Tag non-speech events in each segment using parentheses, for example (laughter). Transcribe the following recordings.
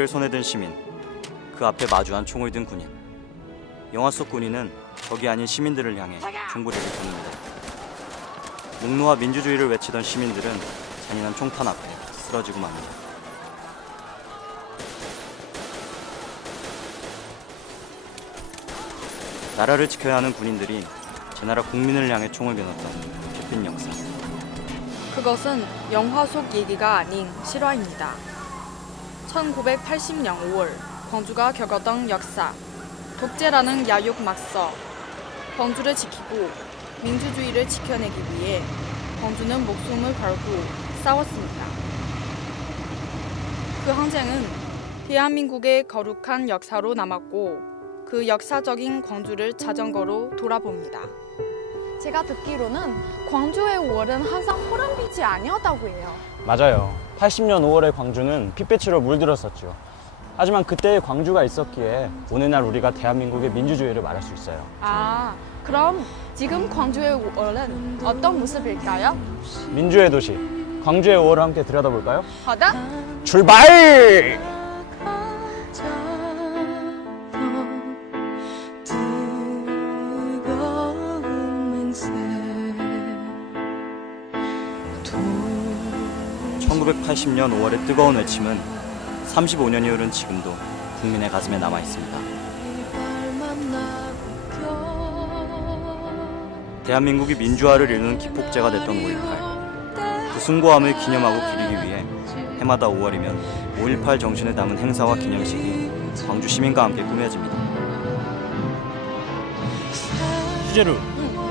국기를 손에 든 시민, 그 앞에 마주한 총을 든 군인. 영화 속 군인은 적이 아닌 시민들을 향해 총부리를 쳤는데 목노와 민주주의를 외치던 시민들은 잔인한 총탄 앞에 쓰러지고 맙니다. 나라를 지켜야 하는 군인들이 제 나라 국민을 향해 총을 겨눴던 깊은 역사. 그것은 영화 속 얘기가 아닌 실화입니다. 1980년 5월 광주가 겪었던 역사. 독재라는 야욕 맞서 광주를 지키고 민주주의를 지켜내기 위해 광주는 목숨을 걸고 싸웠습니다. 그 항쟁은 대한민국의 거룩한 역사로 남았고 그 역사적인 광주를 자전거로 돌아봅니다. 제가 듣기로는 광주의 5월은 항상 호랑빛이 아니었다고 해요. 맞아요. 80년 5월에 광주는 핏빛으로 물들었었죠. 하지만 그때의 광주가 있었기에 오늘날 우리가 대한민국의 민주주의를 말할 수 있어요. 아, 그럼 지금 광주의 5월은 어떤 모습일까요? 민주의 도시, 광주의 5월을 함께 들여다볼까요? 好的。 출발! 1980년 5월의 뜨거운 외침은 35년이 흐른 지금도 국민의 가슴에 남아 있습니다. 대한민국이 민주화를 이루는 기폭제가 됐던 5.18. 그 숭고함을 기념하고 기리기 위해 해마다 5월이면 5.18 정신을 담은 행사와 기념식이 광주 시민과 함께 꾸며집니다. 주제루,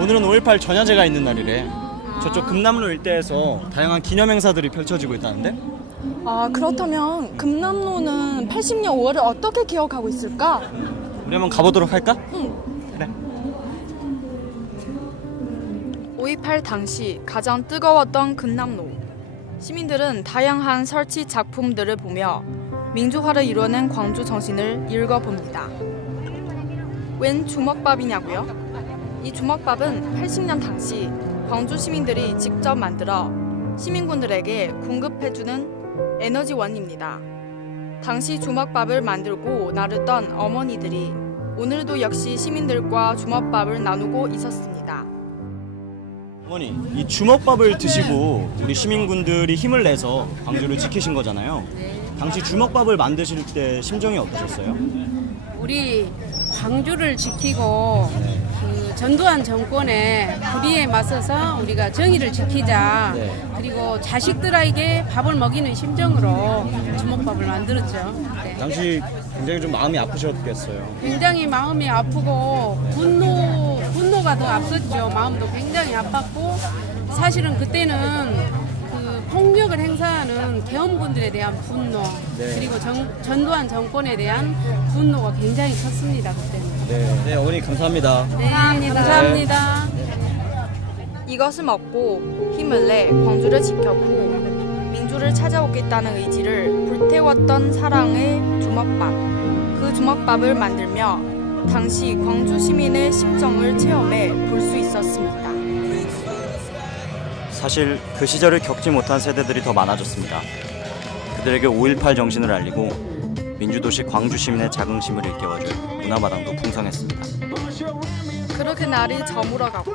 오늘은 5.18 전야제가 있는 날이래. 저쪽 금남로 일대에서 다양한 기념 행사들이 펼쳐지고 있다는데? 아, 그렇다면 금남로는 80년 5월을 어떻게 기억하고 있을까? 우리 한번 가보도록 할까? 5.18 당시 가장 뜨거웠던 금남로. 시민들은 다양한 설치 작품들을 보며 민주화를 이뤄낸 광주 정신을 읽어봅니다. 웬 주먹밥이냐고요? 이 주먹밥은 80년 당시 광주 시민들이 직접 만들어 시민군들에게 공급해주는 에너지원입니다. 당시 주먹밥을 만들고 나르던 어머니들이 오늘도 역시 시민들과 주먹밥을 나누고 있었습니다. 어머니, 이 주먹밥을 드시고 우리 시민군들이 힘을 내서 광주를 지키신 거잖아요. 당시 주먹밥을 만드실 때 심정이 어떠셨어요? 우리 광주를 지키고 그 전두환 정권의 불의에 맞서서 우리가 정의를 지키자 네. 그리고 자식들에게 밥을 먹이는 심정으로 주먹밥을 만들었죠. 네. 당시 굉장히 좀 마음이 아프셨겠어요. 굉장히 마음이 아프고 분노 분노가 더 앞섰죠. 마음도 굉장히 아팠고 사실은 그때는 그 폭력을 행사하는 개헌분들에 대한 분노 네. 그리고 정, 전두환 정권에 대한 분노가 굉장히 컸습니다 그때는. 네, 네 어머니 감사합니다. 네, 감사합니다. 이것을 먹고 힘을 내 광주를 지켰고 민주를 찾아오겠다는 의지를 불태웠던 사랑의 주먹밥. 그 주먹밥을 만들며 당시 광주 시민의 심정을 체험해 볼 수 있었습니다. 사실 그 시절을 겪지 못한 세대들이 더 많아졌습니다. 그들에게 5.18 정신을 알리고 민주도시 광주 시민의 자긍심을 일깨워줄 문화마당도 풍성했습니다. 그렇게 날이 저물어가고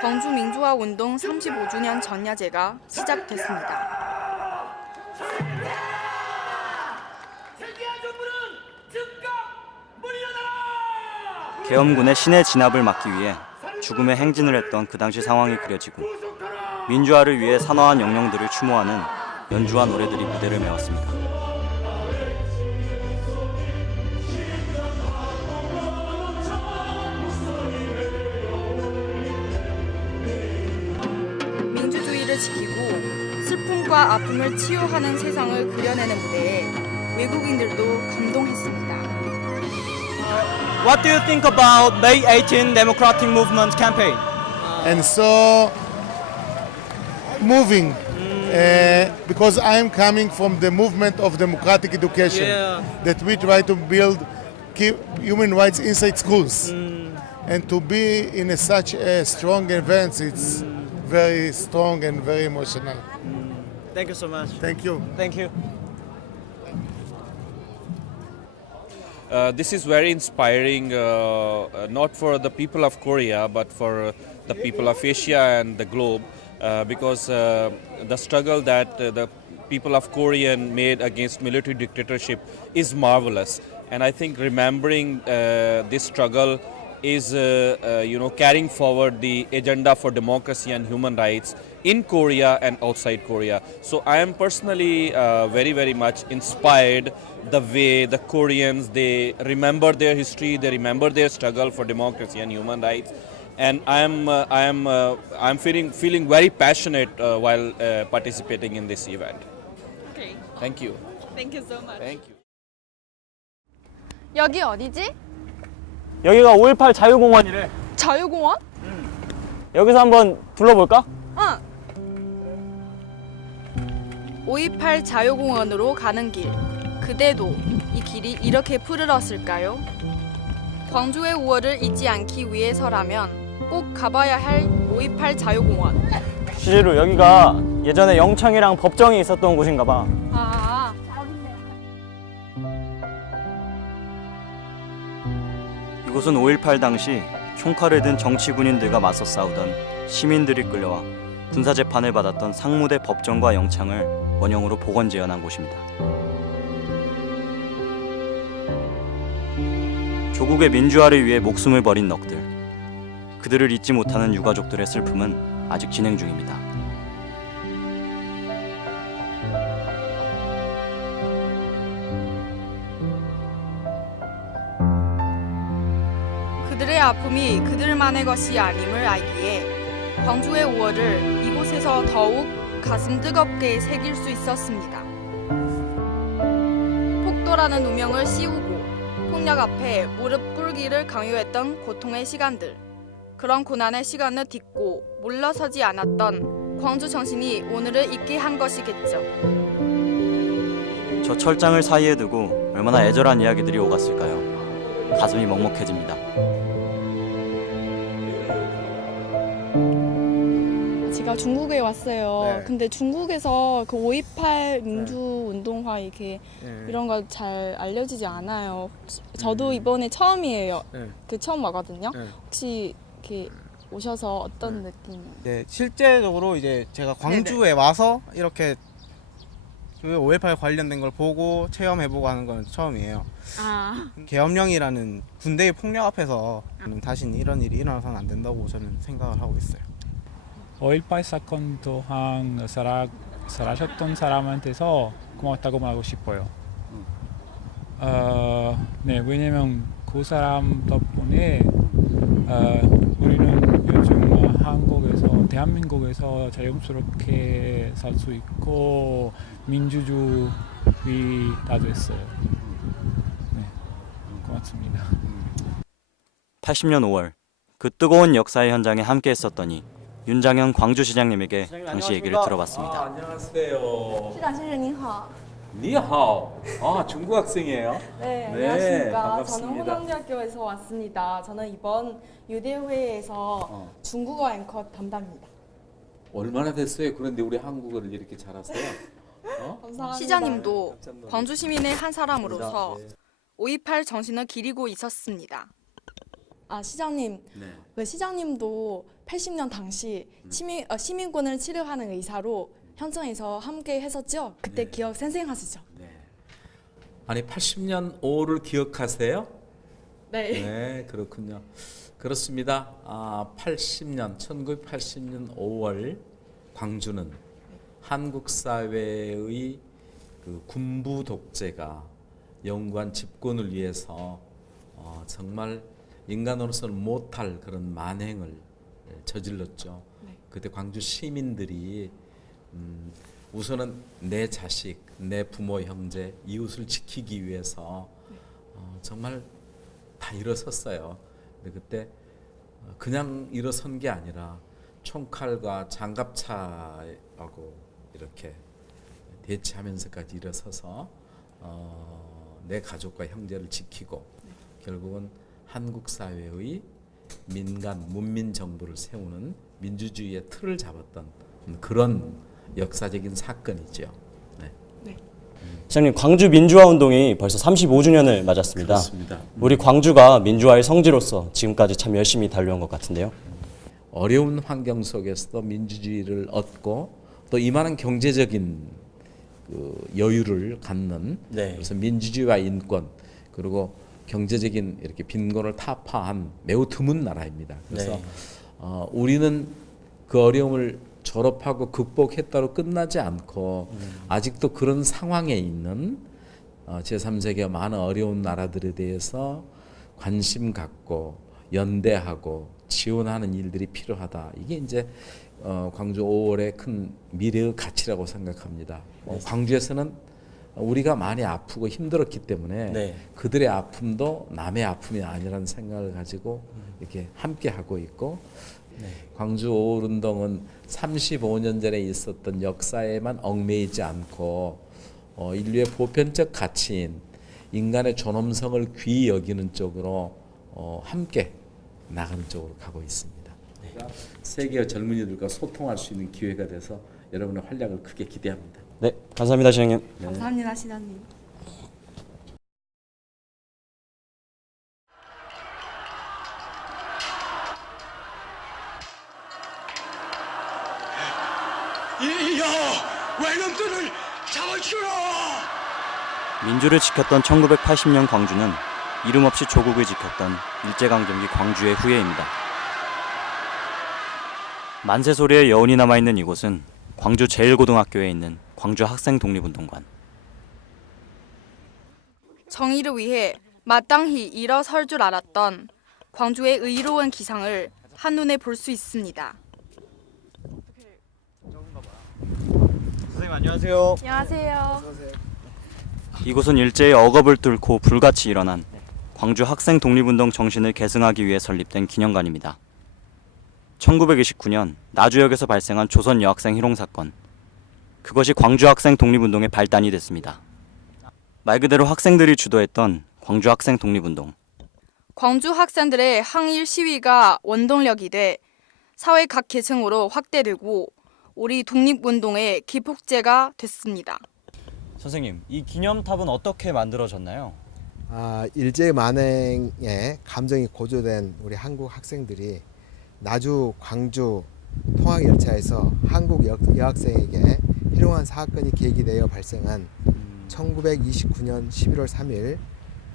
광주 민주화 운동 35주년 전야제가 시작됐습니다. 계엄군의 신의 진압을 막기 위해 죽음의 행진을 했던 그 당시 상황이 그려지고 민주화를 위해 산화한 영령들을 추모하는 연주와 노래들이 무대를 메웠습니다. 민주주의를 지키고 슬픔과 아픔을 치유하는 세상을 그려내는 무대에 외국인들도 감동했습니다. What do you think about May 18 Democratic Movement campaign? and so moving uh, because I'm coming from the movement of democratic education Yeah. that we try to build keep human rights inside schools. And to be in a, such a strong event, it's very strong and very emotional. Thank you so much. thank you. Thank you. uh, this is very inspiring, uh, uh, not for the people of Korea, but for uh, the people of Asia and the globe, uh, because uh, the struggle that uh, the people of Korean made against military dictatorship is marvelous. And I think remembering uh, this struggle is, uh, uh, you know, carrying forward the agenda for democracy and human rights in Korea and outside Korea. So I am personally uh, very, very much inspired the way the Koreans they remember their history, they remember their struggle for democracy and human rights, and I am, uh, I am, uh, I am feeling feeling very passionate uh, while uh, participating in this event. Okay. Thank you. Thank you so much. Thank you. 여기 어디지? 여기가 5.18 자유공원이래. 자유공원? 여기서 한번 둘러볼까? 응. 528 자유공원으로 가는 길. 그대도 이 길이 이렇게 푸르렀을까요? 광주의 5월을 잊지 않기 위해서라면 꼭 가봐야 할528 자유공원. 시제로 여기가 예전에 영창이랑 법정이 있었던 곳인가 봐. 아, 이곳은 5.18 당시 총칼을 든 정치 군인들과 맞서 싸우던 시민들이 끌려와 군사 재판을 받았던 상무대 법정과 영창을 원형으로 복원 재현한 곳입니다. 조국의 민주화를 위해 목숨을 버린 넋들. 그들을 잊지 못하는 유가족들의 슬픔은 아직 진행 중입니다. 그들의 아픔이 그들만의 것이 아님을 알기에 광주의 5월을 이곳에서 더욱 가슴 뜨겁게 새길 수 있었습니다. 폭도라는 누명을 씌우고 폭력 앞에 무릎 꿇기를 강요했던 고통의 시간들. 그런 고난의 시간을 딛고 물러서지 않았던 광주 정신이 오늘을 있게 한 것이겠죠. 저 철장을 사이에 두고 얼마나 애절한 이야기들이 오갔을까요? 가슴이 먹먹해집니다. 제가 중국에 왔어요. 네. 근데 중국에서 그5.28 민주운동화 이렇게 예. 이런 거 잘 알려지지 않아요. 혹시- 저도 이번에 처음이에요. 네. 그 처음 와거든요. 네. 혹시 이렇게 오셔서 어떤 느낌? 네, 실제적으로 이제 제가 광주에 와서 이렇게 그5.18 관련된 걸 보고 체험해보고 하는 건 처음이에요. 아, 계엄령이라는 군대의 폭력 앞에서 다시는 이런 일이 일어나서는 안 된다고 저는 생각을 하고 있어요. 5.18 사건 또한 살아, 살아셨던 사람한테서 고맙다고 말하고 싶어요. 어, 네, 왜냐면 그 사람 덕분에 아, 우리는 요즘 뭐 한국에서 대한민국에서 자연스럽게 살 수 있고 민주주의 다 됐어요. 네, 고맙습니다. 80년 5월 그 뜨거운 역사의 현장에 함께 했었더니 윤장현 광주시장님에게 당시 얘기를 들어봤습니다. 아, 안녕하세요. 시장선생님, 您好。 니하오. 아, 중국 학생이에요? 네, 네, 안녕하십니까. 반갑습니다. 저는 호남대학교에서 왔습니다. 저는 이번 유대회에서 어. 중국어 앵커 담당입니다. 얼마나 됐어요? 그런데 우리 한국어를 이렇게 잘 하세요? (laughs) 어? 감사합니다. 시장님도 놀랐네. 광주 시민의 한 사람으로서 네. 5.28 정신을 기리고 있었습니다. 아 시장님, 네. 그 시장님도 80년 당시 음. 시민 어, 시민권을 치료하는 의사로 현장에서 함께 했었죠. 그때 네. 기억 생생하시죠? 네. 아니 80년 5를 기억하세요? 네. 네, 그렇군요. 그렇습니다. 아, 80년 1980년 5월 광주는 한국 사회의 그 군부 독재가 영관 집권을 위해서 어, 정말 인간으로서는 못할 그런 만행을 저질렀죠. 네. 그때 광주 시민들이 음, 우선은 내 자식, 내 부모, 형제, 이웃을 지키기 위해서 어, 정말 다 일어섰어요. 근데 그때 어, 그냥 일어선 게 아니라 총칼과 장갑차하고 이렇게 대치하면서까지 일어서서 어, 내 가족과 형제를 지키고 결국은 한국 사회의 민간 문민 정부를 세우는 민주주의의 틀을 잡았던 그런 역사적인 사건이죠. 네. 시장님 광주 민주화 운동이 벌써 35주년을 맞았습니다. 그렇습니다. 우리 광주가 민주화의 성지로서 지금까지 참 열심히 달려온 것 같은데요. 어려운 환경 속에서도 민주주의를 얻고 또 이만한 경제적인 그 여유를 갖는 네. 그래서 민주주의와 인권 그리고 경제적인 이렇게 빈곤을 타파한 매우 드문 나라입니다. 그래서 네. 어, 우리는 그 어려움을 졸업하고 극복했다로 끝나지 않고 아직도 그런 상황에 있는 어, 제3세계 많은 어려운 나라들에 대해서 관심 갖고 연대하고 지원하는 일들이 필요하다. 이게 이제 어, 광주 5월의 큰 미래의 가치라고 생각합니다. 어, 광주에서는 우리가 많이 아프고 힘들었기 때문에 네. 그들의 아픔도 남의 아픔이 아니라는 생각을 가지고 이렇게 함께 하고 있고 광주 5월 운동은 35년 전에 있었던 역사에만 얽매이지 않고 어, 인류의 보편적 가치인 인간의 존엄성을 귀히 여기는 쪽으로 어, 함께 나가는 쪽으로 가고 있습니다. 세계 젊은이들과 소통할 수 있는 기회가 돼서 여러분의 활약을 크게 기대합니다. 네, 감사합니다, 시장님. 감사합니다, 시장님. 민주를 지켰던 1980년 광주는 이름 없이 조국을 지켰던 일제강점기 광주의 후예입니다. 만세 소리의 여운이 남아있는 이곳은 광주 제1고등학교에 있는 광주 학생 독립운동관. 정의를 위해 마땅히 일어설 줄 알았던 광주의 의로운 기상을 한눈에 볼 수 있습니다. 선생님 안녕하세요. 안녕하세요. 이곳은 일제의 억압을 뚫고 불같이 일어난 광주 학생 독립운동 정신을 계승하기 위해 설립된 기념관입니다. 1929년 나주역에서 발생한 조선 여학생 희롱 사건. 그것이 광주 학생 독립운동의 발단이 됐습니다. 말 그대로 학생들이 주도했던 광주 학생 독립운동. 광주 학생들의 항일 시위가 원동력이 돼 사회 각 계층으로 확대되고 우리 독립운동의 기폭제가 됐습니다. 선생님, 이 기념탑은 어떻게 만들어졌나요? 아, 일제 만행에 감정이 고조된 우리 한국 학생들이 나주 광주 통학 열차에서 한국 여, 여학생에게 희롱한 사건이 계기되어 발생한 1929년 11월 3일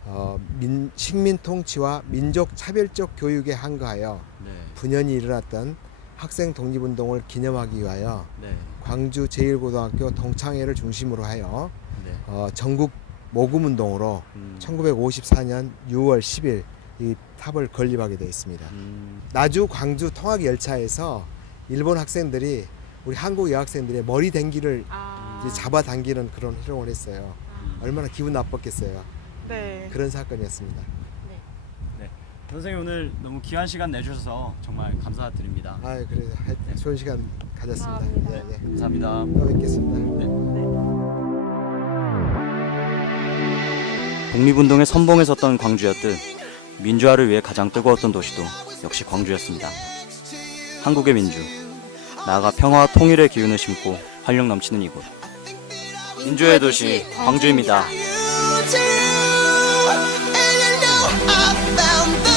어, 민, 식민 통치와 민족 차별적 교육에 항거하여 네. 분연이 일어났던 학생 독립운동을 기념하기 위하여 네. 광주 제1고등학교 동창회를 중심으로 하여 네. 어, 전국 모금 운동으로 음. 1954년 6월 10일 이 탑을 건립하게 되어 있습니다. 음. 나주 광주 통학 열차에서 일본 학생들이 우리 한국 여학생들의 머리 댕기를 이제 잡아당기는 그런 희롱을 했어요. 얼마나 기분 나빴겠어요. 네. 그런 사건이었습니다. 선생님 오늘 너무 귀한 시간 내주셔서 정말 감사드립니다. 아 그래 네. 좋은 시간 가졌습니다. 네, 네. 감사합니다. 또 뵙겠습니다. 네. 독립운동의 선봉에 섰던 광주였듯 민주화를 위해 가장 뜨거웠던 도시도 역시 광주였습니다. 한국의 민주, 나아가 평화와 통일의 기운을 심고 활력 넘치는 이곳. 민주의 도시 광주입니다. you do,